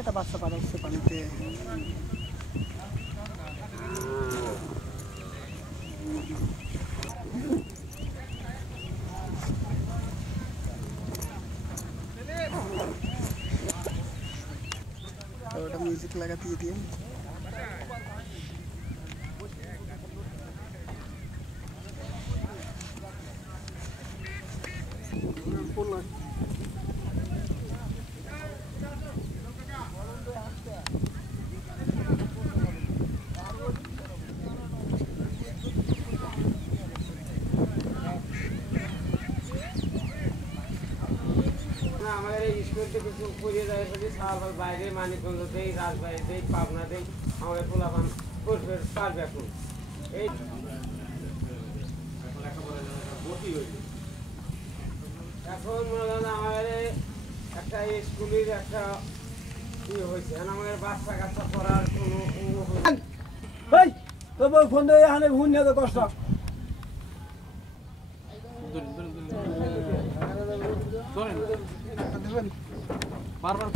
এটা বাচ্চা পাঠাচ্ছে পানিতে। ওটা মিউজিক লাগাতে দিয়ে আমাদের এই স্কুলতে কিছু পড়িয়ে যায় সারা বাইরে মানিকগঞ্জ দেই, রাজবাড়ি দেই, পাবনা দেই, আমাদের পোলাপান করবে পারবে এখন। এই এখন মনে করেন আমাদের একটা স্কুলের একটা ইয়ে হয়েছে, আমাদের বাচ্চা কাচ্চা পড়ার কোনো ফোন দিয়ে এখানে ভুল নিয়ে কষ্ট বারবার